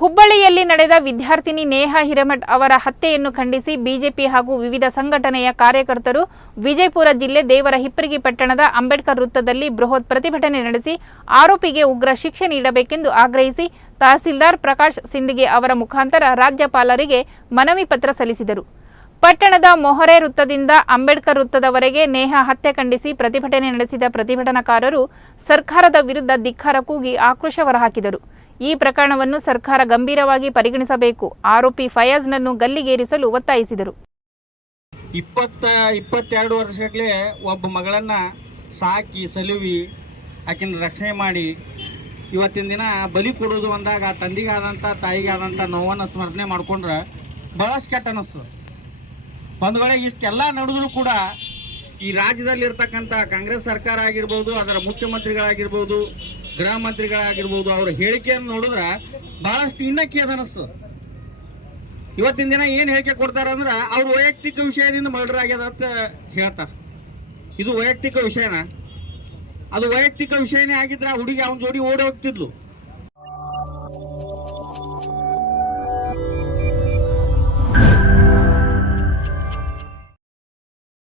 ಹುಬ್ಬಳ್ಳಿಯಲ್ಲಿ ನಡೆದ ವಿದ್ಯಾರ್ಥಿನಿ ನೇಹಾ ಹಿರೇಮಠ್ ಅವರ ಹತ್ಯೆಯನ್ನು ಖಂಡಿಸಿ ಬಿಜೆಪಿ ಹಾಗೂ ವಿವಿಧ ಸಂಘಟನೆಯ ಕಾರ್ಯಕರ್ತರು ವಿಜಯಪುರ ಜಿಲ್ಲೆ ದೇವರ ಹಿಪ್ಪರಿಗಿ ಪಟ್ಟಣದ ಅಂಬೇಡ್ಕರ್ ವೃತ್ತದಲ್ಲಿ ಬೃಹತ್ ಪ್ರತಿಭಟನೆ ನಡೆಸಿ ಆರೋಪಿಗೆ ಉಗ್ರ ಶಿಕ್ಷೆ ನೀಡಬೇಕೆಂದು ಆಗ್ರಹಿಸಿ ತಹಸೀಲ್ದಾರ್ ಪ್ರಕಾಶ್ ಸಿಂದಗಿ ಅವರ ಮುಖಾಂತರ ರಾಜ್ಯಪಾಲರಿಗೆ ಮನವಿ ಪತ್ರ ಸಲ್ಲಿಸಿದರು. ಪಟ್ಟಣದ ಮೊಹರೆ ವೃತ್ತದಿಂದ ಅಂಬೇಡ್ಕರ್ ವೃತ್ತದವರೆಗೆ ನೇಹಾ ಹತ್ಯೆ ಖಂಡಿಸಿ ಪ್ರತಿಭಟನೆ ನಡೆಸಿದ ಪ್ರತಿಭಟನಾಕಾರರು ಸರ್ಕಾರದ ವಿರುದ್ಧ ಧಿಕ್ಕಾರ ಕೂಗಿ ಆಕ್ರೋಶ ಹೊರಹಾಕಿದರು. ಈ ಪ್ರಕರಣವನ್ನು ಸರ್ಕಾರ ಗಂಭೀರವಾಗಿ ಪರಿಗಣಿಸಬೇಕು. ಆರೋಪಿ ಫಯಾಜ್ನನ್ನು ಗಲ್ಲಿಗೇರಿಸಲು ಒತ್ತಾಯಿಸಿದರು. ಇಪ್ಪತ್ತ, ಇಪ್ಪತ್ತೆರಡು ವರ್ಷಗಟ್ಟಲೆ ಒಬ್ಬ ಮಗಳನ್ನ ಸಾಕಿ, ಸಲುವಿ, ಆಕಿನ ರಕ್ಷಣೆ ಮಾಡಿ ಇವತ್ತಿನ ದಿನ ಬಲಿ ಕೊಡೋದು ಅಂದಾಗ ತಂದಿಗಾದಂಥ ತಾಯಿಗಾದಂಥ ನೋವನ್ನು ಸ್ಮರಣೆ ಮಾಡಿಕೊಂಡ್ರೆ ಭಾಳಷ್ಟು ಕೆಟ್ಟ ಅನ್ನಿಸ್ತದೆ ಒಂದು ವೇಳೆ ಇಷ್ಟೆಲ್ಲ ನಡೆದ್ರೂ ಕೂಡ ಈ ರಾಜ್ಯದಲ್ಲಿರ್ತಕ್ಕಂಥ ಕಾಂಗ್ರೆಸ್ ಸರ್ಕಾರ ಆಗಿರ್ಬೋದು, ಅದರ ಮುಖ್ಯಮಂತ್ರಿಗಳಾಗಿರ್ಬೋದು ಗೃಹ ಮಂತ್ರಿಗಳಾಗಿರ್ಬೋದು ಅವರ ಹೇಳಿಕೆಯನ್ನು ನೋಡಿದ್ರೆ ಬಹಳಷ್ಟು ಇನ್ನಕ್ಕೆ ಅದ ಅನಿಸ್ತದೆ ಇವತ್ತಿನ ದಿನ ಏನು ಹೇಳಿಕೆ ಕೊಡ್ತಾರ ಅಂದ್ರೆ ಅವ್ರ ವೈಯಕ್ತಿಕ ವಿಷಯದಿಂದ ಮರ್ಡರ್ ಆಗ್ಯದ ಅಂತ ಹೇಳ್ತಾರೆ. ಇದು ವೈಯಕ್ತಿಕ ವಿಷಯನ? ಅದು ವೈಯಕ್ತಿಕ ವಿಷಯನೇ ಆಗಿದ್ರೆ ಆ ಹುಡುಗಿ ಅವನ ಜೋಡಿ ಓಡಿ ಹೋಗ್ತಿದ್ಲು.